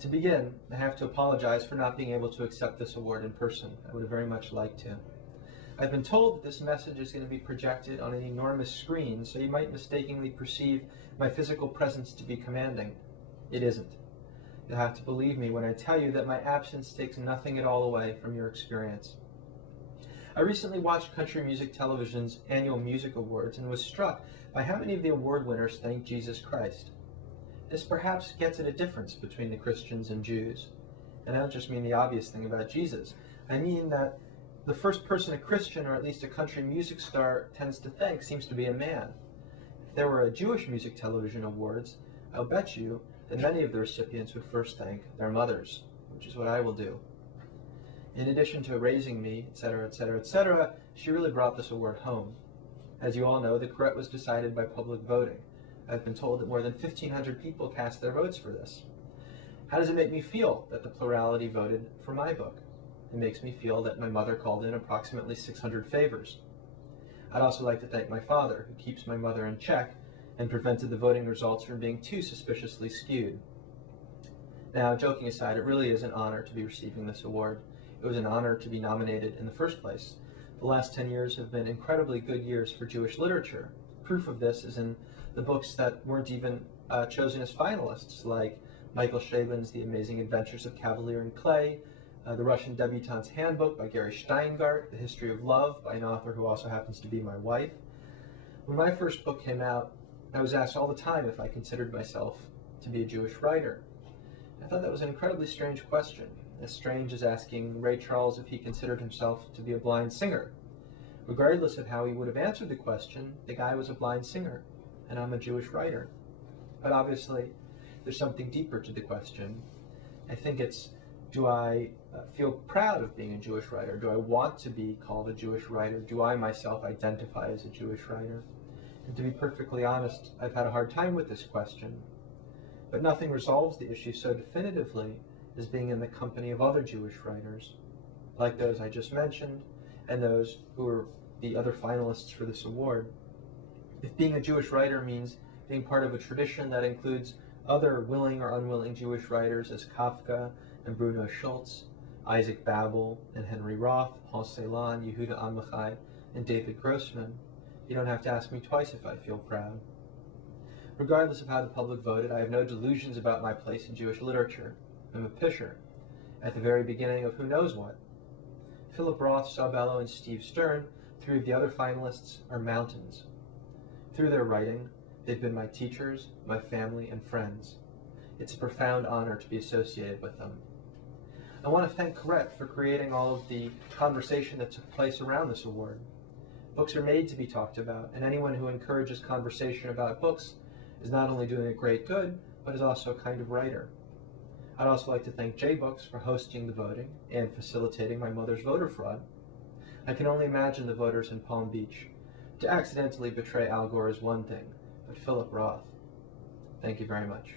To begin, I have to apologize for not being able to accept this award in person. I would have very much liked to. I've been told that this message is going to be projected on an enormous screen, so you might mistakenly perceive my physical presence to be commanding. It isn't. You'll have to believe me when I tell you that my absence takes nothing at all away from your experience. I recently watched Country Music Television's annual music awards and was struck by how many of the award winners thanked Jesus Christ. This perhaps gets at a difference between the Christians and Jews. And I don't just mean the obvious thing about Jesus. I mean that the first person a Christian, or at least a country music star, tends to thank seems to be a man. If there were a Jewish music television awards, I'll bet you that many of the recipients would first thank their mothers, which is what I will do. In addition to raising me, etc., etc., etc., she really brought this award home. As you all know, the Koret was decided by public voting. I've been told that more than 1,500 people cast their votes for this. How does it make me feel that the plurality voted for my book? It makes me feel that my mother called in approximately 600 favors. I'd also like to thank my father, who keeps my mother in check and prevented the voting results from being too suspiciously skewed. Now, joking aside, it really is an honor to be receiving this award. It was an honor to be nominated in the first place. The last 10 years have been incredibly good years for Jewish literature. Proof of this is in the books that weren't even chosen as finalists, like Michael Chabon's The Amazing Adventures of Cavalier and Clay, The Russian Debutante's Handbook by Gary Steingart, The History of Love by an author who also happens to be my wife. When my first book came out, I was asked all the time if I considered myself to be a Jewish writer. I thought that was an incredibly strange question, as strange as asking Ray Charles if he considered himself to be a blind singer. Regardless of how he would have answered the question, the guy was a blind singer, and I'm a Jewish writer. But obviously, there's something deeper to the question. I think it's, do I feel proud of being a Jewish writer? Do I want to be called a Jewish writer? Do I myself identify as a Jewish writer? And to be perfectly honest, I've had a hard time with this question. But nothing resolves the issue so definitively as being in the company of other Jewish writers, like those I just mentioned, and those who are the other finalists for this award. If being a Jewish writer means being part of a tradition that includes other willing or unwilling Jewish writers as Kafka and Bruno Schultz, Isaac Babel and Henry Roth, Paul Celan, Yehuda Amichai, and David Grossman, you don't have to ask me twice if I feel proud. Regardless of how the public voted, I have no delusions about my place in Jewish literature. I'm a pisher, at the very beginning of who knows what. Philip Roth, Saul Bellow, and Steve Stern, three of the other finalists, are mountains. Through their writing, they've been my teachers, my family, and friends. It's a profound honor to be associated with them. I want to thank Koret for creating all of the conversation that took place around this award. Books are made to be talked about, and anyone who encourages conversation about books is not only doing a great good, but is also a kind of writer. I'd also like to thank J-Books for hosting the voting and facilitating my mother's voter fraud. I can only imagine the voters in Palm Beach. To accidentally betray Al Gore is one thing, but Philip Roth, thank you very much.